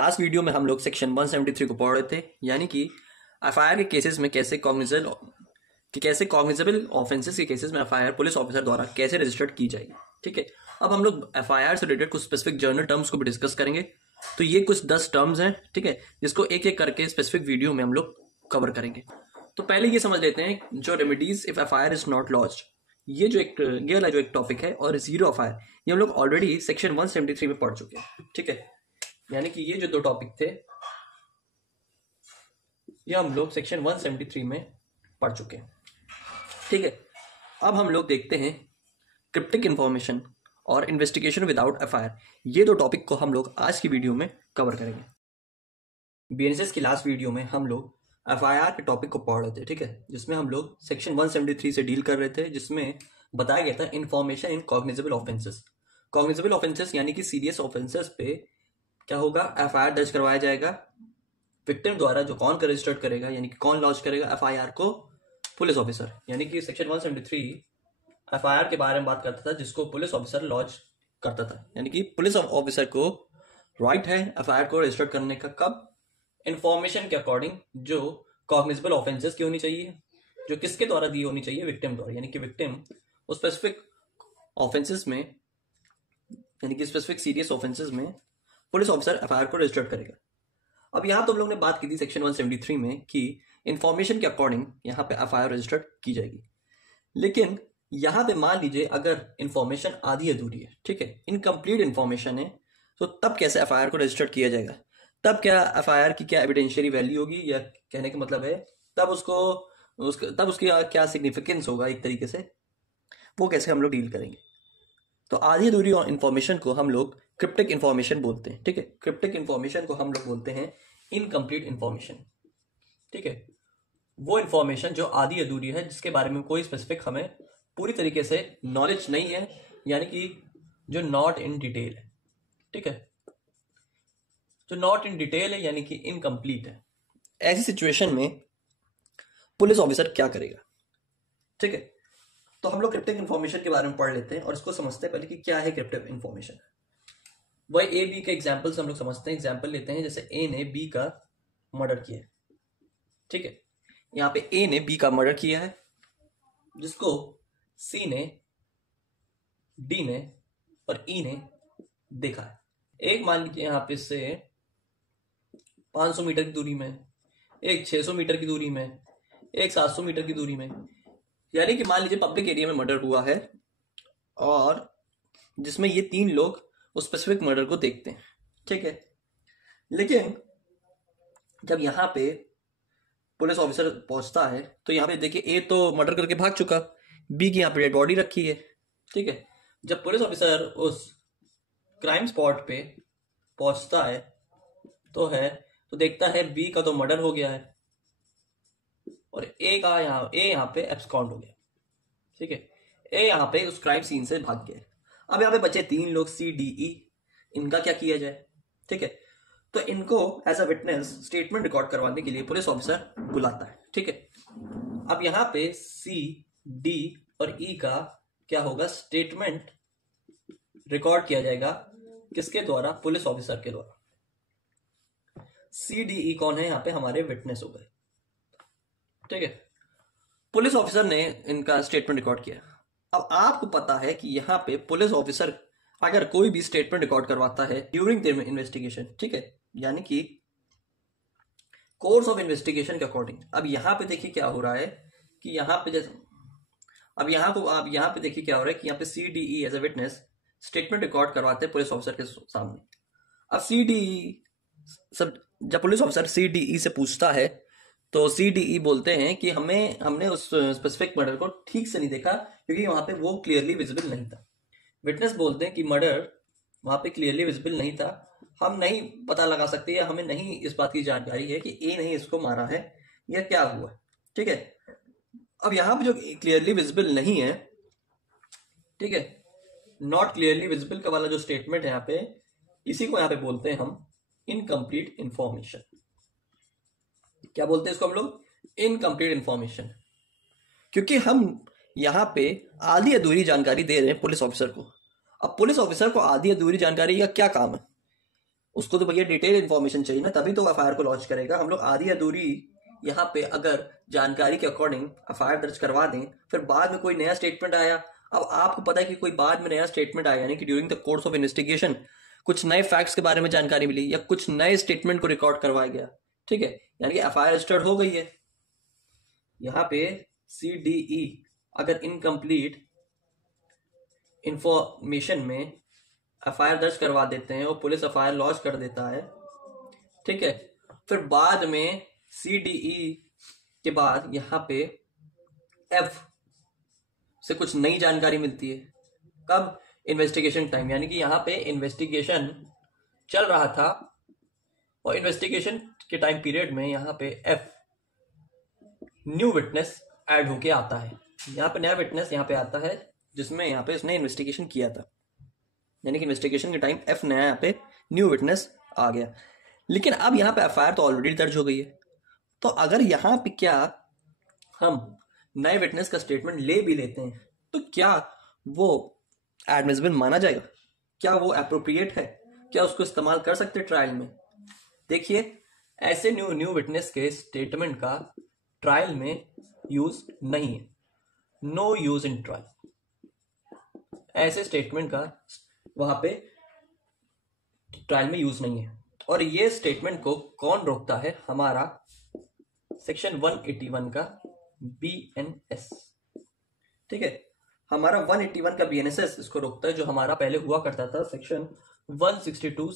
Last video में हम लोग सेक्शन 173 को पढ़ रहे थे, यानी कि एफआईआर के केसेस में कैसे कॉग्निजेबल ऑफेंसेस के केसेस में एफआईआर पुलिस ऑफिसर द्वारा कैसे रजिस्टर्ड की जाएगी। ठीक है, अब हम लोग एफआईआर से रिलेटेड कुछ स्पेसिफिक जर्नल टर्म्स को भी डिस्कस करेंगे। तो ये कुछ 10 टर्म्स हैं, ठीक है, जिसको एक एक करके स्पेसिफिक वीडियो में हम लोग कवर करेंगे। तो पहले ये समझ लेते हैं जो remedies if FIR is not launched, ये वाला जो एक टॉपिक है, और जीरो एफआईआर ये हम लोग ऑलरेडी सेक्शन 173 में पढ़ चुके हैं। ठीक है, यानी कि ये जो 2 टॉपिक थे ये हम लोग सेक्शन 173 में पढ़ चुके हैं। ठीक है, अब हम लोग देखते हैं क्रिप्टिक इंफॉर्मेशन और इन्वेस्टिगेशन विदाउट एफआईआर, ये 2 टॉपिक को हम लोग आज की वीडियो में कवर करेंगे। बीएनएसएस की लास्ट वीडियो में हम लोग एफआईआर के टॉपिक को पढ़ रहे थे, ठीक है, जिसमें हम लोग सेक्शन 173 से डील कर रहे थे, जिसमें बताया गया था information in cognizable offences. Cognizable offences यानी कि सीरियस ऑफेंसेस पे क्या होगा, एफआईआर दर्ज करवाया जाएगा विक्टिम द्वारा। जो कौन रजिस्टर्ड करेगा, यानी कि कौन लॉन्च करेगा एफआईआर को, पुलिस ऑफिसर। यानी कि सेक्शन 173 एफआईआर के बारे में बात करता था, जिसको पुलिस ऑफिसर लॉन्च करता था। यानी कि पुलिस ऑफिसर को राइट है एफआईआर को रजिस्टर करने का। कब? इंफॉर्मेशन के अकॉर्डिंग जो कॉग्निजेबल ऑफेंसेस की होनी चाहिए, जो किसके द्वारा दी होनी चाहिए, विक्टिम द्वारा। यानी कि विक्टिम उस स्पेसिफिक ऑफेंसेस में, यानी कि स्पेसिफिक सीरियस ऑफेंसेस में पुलिस ऑफिसर एफआईआर को रजिस्टर करेगा। अब यहां तो हम लोग ने बात की थी सेक्शन 173 में कि इंफॉर्मेशन के अकॉर्डिंग यहां पे एफआईआर रजिस्टर्ड की जाएगी। लेकिन यहां पे मान लीजिए अगर इंफॉर्मेशन आधी अधूरी है, ठीक है, इनकम्प्लीट इंफॉर्मेशन है, तो तब कैसे एफआईआर को रजिस्टर्ड किया जाएगा? तब क्या एफआईआर की क्या एविडेंशियरी वैल्यू होगी, या कहने का मतलब है तब उसकी क्या सिग्निफिकेंस होगा एक तरीके से, वो कैसे हम लोग डील करेंगे। तो आधी अधूरी इंफॉर्मेशन को हम लोग क्रिप्टिक इंफॉर्मेशन बोलते हैं। ठीक है, क्रिप्टिक इंफॉर्मेशन को हम लोग बोलते हैं इनकम्प्लीट इंफॉर्मेशन। ठीक है, वो इंफॉर्मेशन जो आधी अधूरी है, जिसके बारे में कोई स्पेसिफिक हमें पूरी तरीके से नॉलेज नहीं है, यानी कि जो नॉट इन डिटेल है। ठीक है, जो नॉट इन डिटेल है यानी कि इनकम्प्लीट है। ऐसी सिचुएशन में पुलिस ऑफिसर क्या करेगा? ठीक है, तो हम लोग क्रिप्टिक इंफॉर्मेशन के बारे में पढ़ लेते हैं और इसको समझते हैं पहले कि क्या है क्रिप्टिक इंफॉर्मेशन। वही ए बी के एग्जाम्पल से हम लोग समझते हैं। एग्जाम्पल लेते हैं, जैसे ए ने बी का मर्डर किया है। ठीक है, यहां पे ए ने बी का मर्डर किया है, जिसको सी ने, डी ने और ई ने देखा है। एक मान लीजिए यहां पे से 500 मीटर की दूरी में, एक 600 मीटर की दूरी में, एक 700 मीटर की दूरी में, यानी कि मान लीजिए पब्लिक एरिया में मर्डर हुआ है, और जिसमें ये 3 लोग उस स्पेसिफिक मर्डर को देखते हैं। ठीक है, लेकिन जब यहां पे पुलिस ऑफिसर पहुंचता है तो यहां पे देखिए ए तो मर्डर करके भाग चुका, बी की यहां पे डेड बॉडी रखी है। ठीक है, जब पुलिस ऑफिसर उस क्राइम स्पॉट पे पहुंचता है तो देखता है बी का तो मर्डर हो गया है और ए यहां पे एब्सकॉन्ड हो गया। ठीक है, ए यहां पे उस क्राइम सीन से भाग गया। अब यहां पे बचे 3 लोग सी डी ई, इनका क्या किया जाए? ठीक है, तो इनको as a witness statement record करवाने के लिए पुलिस ऑफिसर बुलाता है। ठीक है, अब यहां पे सी डी और ई का क्या होगा, स्टेटमेंट रिकॉर्ड किया जाएगा। किसके द्वारा? पुलिस ऑफिसर के द्वारा। सी डी ई कौन है? यहां पे हमारे विटनेस हो गए। ठीक है, पुलिस ऑफिसर ने इनका स्टेटमेंट रिकॉर्ड किया। अब आपको पता है कि यहां पे पुलिस ऑफिसर अगर कोई भी स्टेटमेंट रिकॉर्ड करवाता है ड्यूरिंग द इन्वेस्टिगेशन, ठीक है, यानी कि कोर्स ऑफ इन्वेस्टिगेशन के अकॉर्डिंग। अब यहां पे देखिए क्या हो रहा है कि यहां पे जैसे अब यहां पे देखिए क्या हो रहा है कि यहां पे C D E as a witness statement record करवाते हैं पुलिस ऑफिसर के सामने। अब सी डी ई जब police officer C D E से पूछता है तो सी डी ई बोलते हैं कि हमने उस स्पेसिफिक मर्डर को ठीक से नहीं देखा, क्योंकि वहां पे वो क्लियरली विजिबल नहीं था। विटनेस बोलते हैं कि मर्डर वहां पे क्लियरली विजिबल नहीं था, हम नहीं पता लगा सकते, या हमें नहीं इस बात की जानकारी है कि ए नहीं इसको मारा है या क्या हुआ। ठीक है, अब यहां पे जो क्लियरली विजिबल नहीं है, ठीक है, नॉट क्लियरली विजिबल का वाला जो स्टेटमेंट है यहां पे, इसी को यहां पे बोलते हैं हम इनकम्प्लीट इंफॉर्मेशन। क्या बोलते हैं इसको हम लोग? इनकम्प्लीट इंफॉर्मेशन, क्योंकि हम यहां पे आधी अधूरी जानकारी दे रहे हैं पुलिस ऑफिसर को। अब पुलिस ऑफिसर को आधी अधूरी जानकारी का क्या काम है? उसको तो भैया डिटेल इन्फॉर्मेशन चाहिए ना, तभी तो एफआईआर को लॉन्च करेगा। हम लोग आधी अधूरी यहाँ पे अगर जानकारी के अकॉर्डिंग एफआईआर दर्ज करवा दें, फिर बाद में कोई नया स्टेटमेंट आया, अब आपको पता है कि कोई बाद में नया स्टेटमेंट आया, यानी कि during the course of investigation कुछ नए फैक्ट्स के बारे में जानकारी मिली या कुछ नए स्टेटमेंट को रिकॉर्ड करवाया गया, ठीक है, यानी कि एफआईआर रजिस्टर्ड हो गई है। यहाँ पे CDE अगर इनकम्प्लीट इंफॉर्मेशन में एफआईआर दर्ज करवा देते हैं और पुलिस एफआईआर लॉन्च कर देता है, ठीक है, फिर बाद में CDE के बाद यहाँ पे F से कुछ नई जानकारी मिलती है। कब? इन्वेस्टिगेशन टाइम, यानी कि यहाँ पे इन्वेस्टिगेशन चल रहा था और इन्वेस्टिगेशन के टाइम पीरियड में यहाँ पे F न्यू विटनेस ऐड होके आता है। यहाँ पे नया विटनेस यहाँ पे आता है जिसमें यहाँ पे उसने इन्वेस्टिगेशन किया था, यानी कि इन्वेस्टिगेशन के टाइम F नया यहाँ पे न्यू विटनेस आ गया। लेकिन अब यहाँ पे एफआईआर तो ऑलरेडी दर्ज हो गई है, तो अगर यहाँ पे क्या हम नए विटनेस का स्टेटमेंट ले भी लेते हैं तो क्या वो एडमिसिबल माना जाएगा? क्या वो एप्रोप्रिएट है? क्या उसको इस्तेमाल कर सकते ट्रायल में? देखिए, ऐसे न्यू विटनेस के स्टेटमेंट का ट्रायल में यूज नहीं है, नो यूज इन ट्रायल। ऐसे स्टेटमेंट का वहां पे ट्रायल में यूज नहीं है। और ये स्टेटमेंट को कौन रोकता है? हमारा सेक्शन 181 का BNS, ठीक है, हमारा 181 का BNSS इसको रोकता है, जो हमारा पहले हुआ करता था सेक्शन 162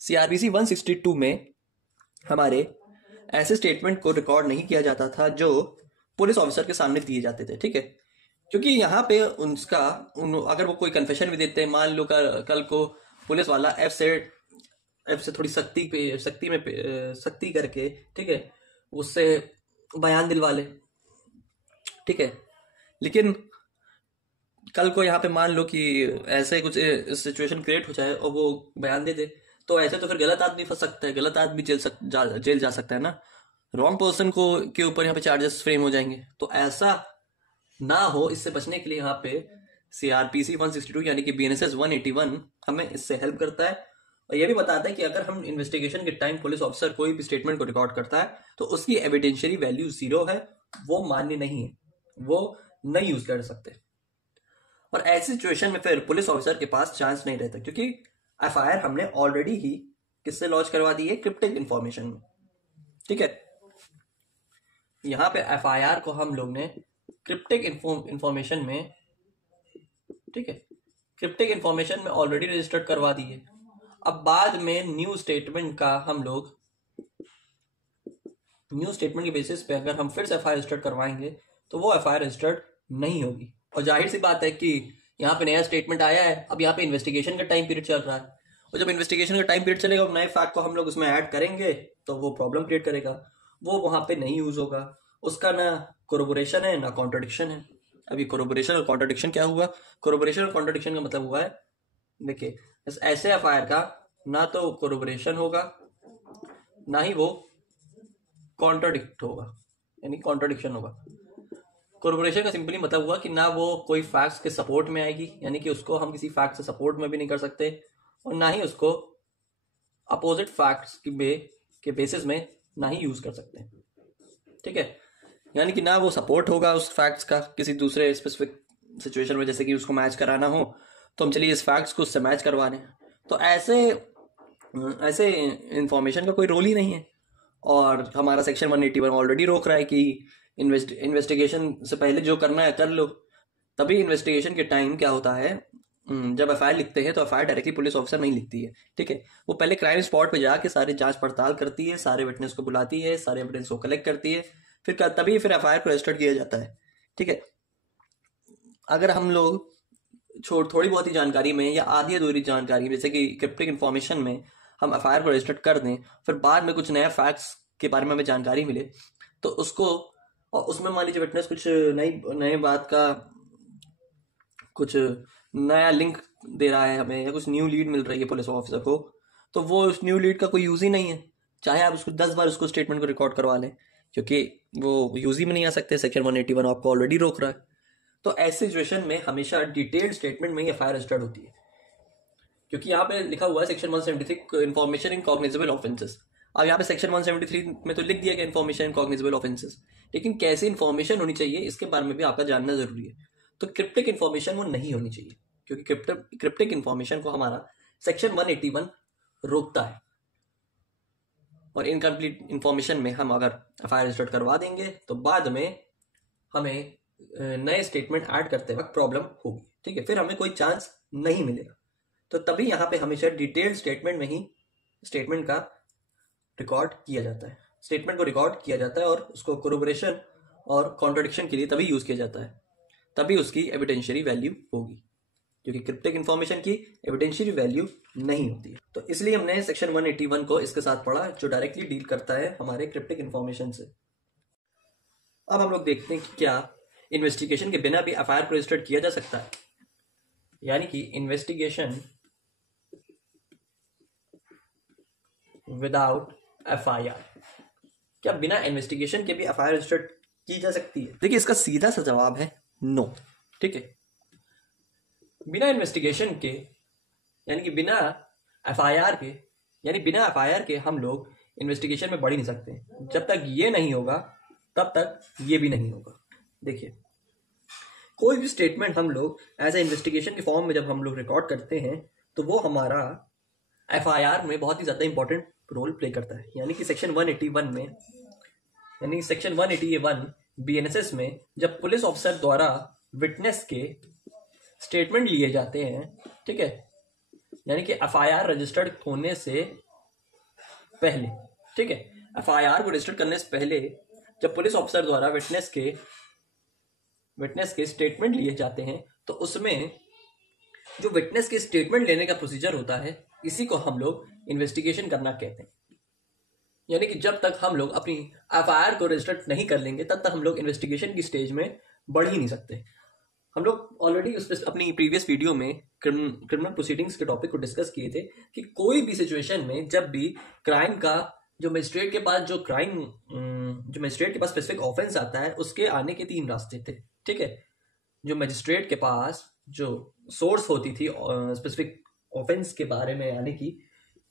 CRPC 162 में हमारे ऐसे स्टेटमेंट को रिकॉर्ड नहीं किया जाता था जो पुलिस ऑफिसर के सामने दिए जाते थे, ठीक है, क्योंकि यहाँ पे अगर वो कोई कन्फेशन भी देते हैं, मान लो कल को पुलिस वाला एफ से थोड़ी सख्ती करके, ठीक है, उससे बयान दिलवा ले, ठीक है, लेकिन कल को यहाँ पे मान लो कि ऐसे कुछ सिचुएशन क्रिएट हो जाए और वो बयान दे दे, तो ऐसे तो फिर गलत आदमी फंस सकता है, गलत आदमी जेल जा सकता है ना, रॉन्ग पर्सन को के ऊपर यहाँ पे चार्जेस फ्रेम हो जाएंगे। तो ऐसा ना हो, इससे बचने के लिए यहाँ पे CRPC 162 यानी कि BNSS 181 हमें इससे हेल्प करता है और यह भी बताता है कि अगर हम इन्वेस्टिगेशन के टाइम पुलिस ऑफिसर कोई भी स्टेटमेंट को रिकॉर्ड करता है तो उसकी एविडेंशियरी वैल्यू 0 है, वो मान्य नहीं है, वो नहीं यूज कर सकते। और ऐसी सिचुएशन में फिर पुलिस ऑफिसर के पास चांस नहीं रहता, क्योंकि एफआईआर हमने ऑलरेडी ही किससे लॉन्च करवा दी है? क्रिप्टिक इंफॉर्मेशन में, ठीक है। यहां पे एफआईआर को हम लोग ने क्रिप्टिक इंफॉर्मेशन में, ठीक है, क्रिप्टिक इंफॉर्मेशन में ऑलरेडी रजिस्टर्ड करवा दी है। अब बाद में न्यू स्टेटमेंट के बेसिस पे अगर हम फिर से एफआईआर रजिस्टर्ड करवाएंगे तो वो एफआईआर रजिस्टर्ड नहीं होगी। और जाहिर सी बात है कि यहाँ पे नया स्टेटमेंट आया है, अब यहाँ पे इन्वेस्टिगेशन का टाइम पीरियड चल रहा है, और जब इन्वेस्टिगेशन का टाइम पीरियड चलेगा नए फैक्ट को हम लोग उसमें ऐड करेंगे तो वो प्रॉब्लम क्रिएट करेगा, वो वहां पे नहीं यूज होगा, उसका ना कोरोबोरेशन है ना कॉन्ट्रडिक्शन है। अभी कोरोबोरेशन और कॉन्ट्रडिक्शन क्या हुआ? कोरोबोरेशन और कॉन्ट्रडिक्शन का मतलब हुआ है, देखिए, ऐसे एफआईआर का ना तो कोरोबोरेशन होगा ना ही वो कॉन्ट्रडिक्ट होगा, यानी कॉन्ट्रडिक्शन होगा। कोरोबोरेशन का सिंपली मतलब हुआ कि ना वो कोई फैक्ट्स के सपोर्ट में आएगी, यानी कि उसको हम किसी फैक्ट से सपोर्ट में भी नहीं कर सकते, और ना ही उसको अपोजिट फैक्ट्स के बेसिस में ना ही यूज कर सकते, ठीक है, यानी कि ना वो सपोर्ट होगा उस फैक्ट्स का किसी दूसरे स्पेसिफिक सिचुएशन में, जैसे कि उसको मैच कराना हो तो हम चलिए इस फैक्ट्स को उससे मैच करवाने, तो ऐसे इंफॉर्मेशन का कोई रोल ही नहीं है। और हमारा सेक्शन 181 ऑलरेडी रोक रहा है कि इन्वेस्टिगेशन से पहले जो करना है कर लो। तभी इन्वेस्टिगेशन के टाइम क्या होता है, जब एफआईआर लिखते हैं तो एफआईआर डायरेक्टली पुलिस ऑफिसर नहीं लिखती है, ठीक है, वो पहले क्राइम स्पॉट पे जाके सारी जांच पड़ताल करती है, सारे विटनेस को बुलाती है, सारे एविडेंस को कलेक्ट करती है, तभी फिर एफआईआर को रजिस्टर्ड किया जाता है, ठीक है। अगर हम लोग थोड़ी बहुत ही जानकारी में या आधी अधूरी जानकारी जैसे कि क्रिप्टिक इन्फॉर्मेशन में हम एफआईआर को रजिस्टर्ड कर दें, फिर बाद में कुछ नया फैक्ट्स के बारे में हमें जानकारी मिले तो उसको, और उसमें मान लीजिए विटनेस कुछ नई बात का कुछ नया लिंक दे रहा है हमें, या कुछ न्यू लीड मिल रही है पुलिस ऑफिसर को, तो वो उस न्यू लीड का कोई यूज ही नहीं है, चाहे आप उसको 10 बार उसको स्टेटमेंट को रिकॉर्ड करवा लें, क्योंकि वो यूज ही में नहीं आ सकते, सेक्शन 181 आपको ऑलरेडी रोक रहा है। तो ऐसी सिचुएशन में हमेशा डिटेल्ड स्टेटमेंट में ही एफआईआर रजिस्टर्ड होती है, क्योंकि यहाँ पे लिखा हुआ है section 173 information in cognizable offences. अब यहाँ पे सेक्शन 173 में तो लिख दिया गया इन्फॉर्मेशन इन कॉग्निजेबल ऑफेंसेस, लेकिन कैसी इन्फॉर्मेशन होनी चाहिए इसके बारे में भी आपका जानना जरूरी है। तो क्रिप्टिक इन्फॉर्मेशन वो नहीं होनी चाहिए, क्योंकि क्रिप्टिक इन्फॉर्मेशन को हमारा सेक्शन 181 रोकता है। और इनकम्प्लीट इन्फॉर्मेशन में हम अगर एफआईआर रजिस्टर करवा देंगे तो बाद में हमें नए स्टेटमेंट ऐड करते वक्त प्रॉब्लम होगी, ठीक है, फिर हमें कोई चांस नहीं मिलेगा। तो तभी यहाँ पे हमेशा डिटेल्ड स्टेटमेंट में ही स्टेटमेंट का रिकॉर्ड किया जाता है, स्टेटमेंट को रिकॉर्ड किया जाता है और उसको कोरोबोरेशन और कॉन्ट्रडिक्शन के लिए तभी यूज किया जाता है, तभी उसकी एविडेंशियरी वैल्यू होगी, क्योंकि क्रिप्टिक इन्फॉर्मेशन की एविडेंशियरी वैल्यू नहीं होती है। तो इसलिए हमने सेक्शन 181 को इसके साथ पढ़ा, जो डायरेक्टली डील करता है हमारे क्रिप्टिक इन्फॉर्मेशन से। अब हम लोग देखते हैं कि क्या इन्वेस्टिगेशन के बिना भी एफआईआर को रजिस्टर्ड किया जा सकता है, यानी कि इन्वेस्टिगेशन विदाउट एफआईआर, क्या बिना इन्वेस्टिगेशन के भी एफआईआर रजिस्टर्ड की जा सकती है? देखिए, इसका सीधा सा जवाब है नो, ठीक है। बिना इन्वेस्टिगेशन के यानी कि बिना एफआईआर के, यानी बिना एफआईआर के हम लोग इन्वेस्टिगेशन में बढ़ ही नहीं सकते। जब तक ये नहीं होगा तब तक ये भी नहीं होगा। देखिए, कोई भी स्टेटमेंट हम लोग एज ए इन्वेस्टिगेशन के फॉर्म में जब हम लोग रिकॉर्ड करते हैं तो वो हमारा एफआईआर में बहुत ही ज्यादा इंपॉर्टेंट रोल प्ले करता है। यानी कि सेक्शन 181 में, यानी कि सेक्शन 181 बीएनएसएस में जब पुलिस ऑफिसर द्वारा विटनेस के स्टेटमेंट लिए जाते हैं, ठीक है, यानी कि एफआईआर रजिस्टर्ड होने से पहले, ठीक है, एफआईआर को रजिस्टर करने से पहले जब पुलिस ऑफिसर द्वारा विटनेस के स्टेटमेंट लिए जाते हैं तो उसमें जो विटनेस के स्टेटमेंट लेने का प्रोसीजर होता है, इसी को हम लोग इन्वेस्टिगेशन करना कहते हैं। यानी कि जब तक हम लोग अपनी एफआईआर को रजिस्टर नहीं कर लेंगे तब तक हम लोग इन्वेस्टिगेशन की स्टेज में बढ़ ही नहीं सकते। हम लोग ऑलरेडी उस अपनी प्रीवियस वीडियो में क्रिमिनल प्रोसीडिंग्स के टॉपिक को डिस्कस किए थे कि कोई भी सिचुएशन में जब भी क्राइम का जो मजिस्ट्रेट के पास स्पेसिफिक ऑफेंस आता है, उसके आने के 3 रास्ते थे, ठीक है। जो मजिस्ट्रेट के पास जो सोर्स होती थी स्पेसिफिक ऑफेंस के बारे में आने की,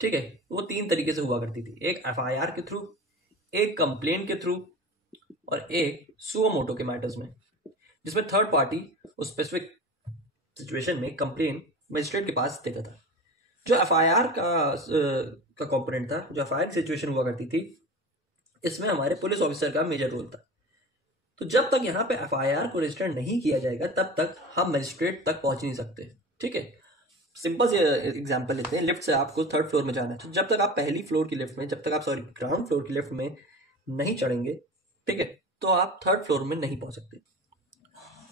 ठीक है, वो 3 तरीके से हुआ करती थी। एक एफआईआर के थ्रू, एक कंप्लेंट के थ्रू और एक सुओ मोटो के मैटर्स में, जिसमें थर्ड पार्टी उस स्पेसिफिक सिचुएशन में कंप्लेन मजिस्ट्रेट के पास देता था। जो एफआईआर का कंपोनेंट था, जो एफआईआर की सिचुएशन हुआ करती थी, इसमें हमारे पुलिस ऑफिसर का मेजर रोल था। तो जब तक यहाँ पे एफआईआर को रजिस्टर नहीं किया जाएगा तब तक हम मजिस्ट्रेट तक पहुंच नहीं सकते, ठीक है। सिंपल से एग्जांपल लेते हैं, लिफ्ट से आपको 3rd फ्लोर में जाना है, तो जब तक आप पहली फ्लोर की लिफ्ट में, ग्राउंड फ्लोर की लिफ्ट में नहीं चढ़ेंगे, ठीक है, तो आप 3rd फ्लोर में नहीं पहुंच सकते।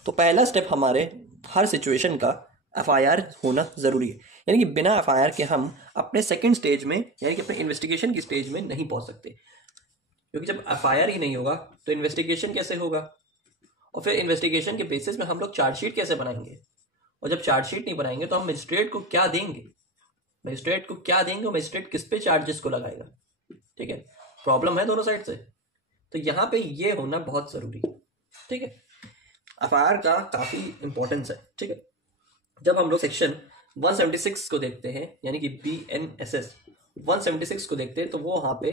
तो पहला स्टेप हमारे हर सिचुएशन का एफआईआर होना जरूरी है, यानी कि बिना एफआईआर के हम अपने सेकंड स्टेज में, यानी कि अपने इन्वेस्टिगेशन की स्टेज में नहीं पहुंच सकते। क्योंकि जब एफआईआर ही नहीं होगा तो इन्वेस्टिगेशन कैसे होगा, और फिर इन्वेस्टिगेशन के बेसिस में हम लोग चार्जशीट कैसे बनाएंगे, और जब चार्जशीट नहीं बनाएंगे तो हम मजिस्ट्रेट को क्या देंगे, और मजिस्ट्रेट किस पे चार्जेस को लगाएगा, ठीक है। प्रॉब्लम है दोनों साइड से, तो यहाँ पे ये होना बहुत जरूरी है, ठीक है। एफआईआर का काफी इंपॉर्टेंस है, ठीक है। जब हम लोग सेक्शन 176 को देखते हैं, यानी कि बीएनएसएस 176 को देखते हैं, तो वो वहां पे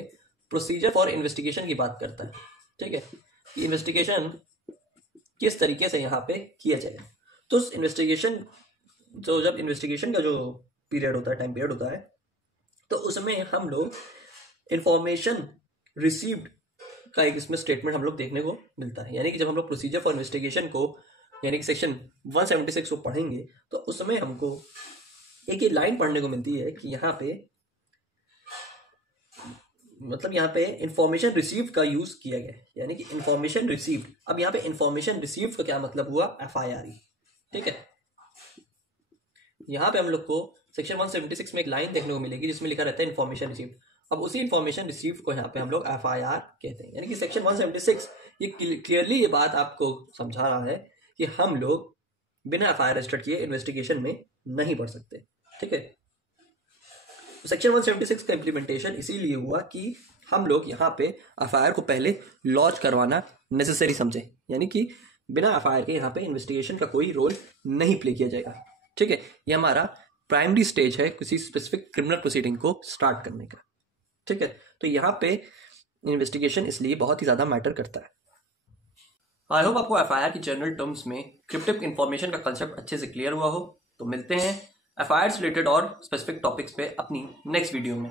प्रोसीजर फॉर इन्वेस्टिगेशन की बात करता है, ठीक है, कि इन्वेस्टिगेशन किस तरीके से यहाँ पे किया जाए। तो जब इन्वेस्टिगेशन का जो पीरियड होता है, टाइम पीरियड होता है, तो उसमें हम लोग इंफॉर्मेशन रिसीव्ड का एक इसमें स्टेटमेंट हम लोग देखने को मिलता है। यानी कि जब हम लोग प्रोसीजर फॉर इन्वेस्टिगेशन को, यानी कि सेक्शन 176 को पढ़ेंगे तो उसमें हमको एक ही लाइन पढ़ने को मिलती है कि यहाँ पे इंफॉर्मेशन रिसीव्ड का यूज किया गया है, यानी कि इंफॉर्मेशन रिसीव्ड। अब यहाँ पे इंफॉर्मेशन रिसीव्ड का क्या मतलब हुआ, एफआईआर, ठीक है। यहाँ पे हम लोग को सेक्शन 176 में एक लाइन देखने को मिलेगी जिसमें लिखा रहता है इंफॉर्मेशन रिसीव्ड। अब उसी इंफॉर्मेशन रिसीव्ड को यहाँ पे हम लोग एफआईआर कहते हैं। यानी कि सेक्शन 176 ये क्लियरली ये बात आपको समझा रहा है कि हम लोग बिना एफआईआर रजिस्टर किए इन्वेस्टिगेशन में नहीं बढ़ सकते, ठीक है। तो सेक्शन 176 का इम्प्लीमेंटेशन इसीलिए हुआ कि हम लोग यहाँ पे एफआईआर को पहले लॉन्च करवाना नेसेसरी समझे, यानी कि बिना एफआईआर के यहाँ पे इन्वेस्टिगेशन का कोई रोल नहीं प्ले किया जाएगा, ठीक है। ये हमारा प्राइमरी स्टेज है किसी स्पेसिफिक क्रिमिनल प्रोसीडिंग को स्टार्ट करने का। ठीक है, तो यहाँ पे इन्वेस्टिगेशन इसलिए बहुत ही ज़्यादा मैटर करता है। आई होप आपको एफआईआर की जनरल टर्म्स में क्रिप्टिक इन्फॉर्मेशन का कंसेप्ट अच्छे से क्लियर हुआ हो। तो मिलते हैं एफआईआर से रिलेटेड और स्पेसिफिक टॉपिक्स पे अपनी नेक्स्ट वीडियो में।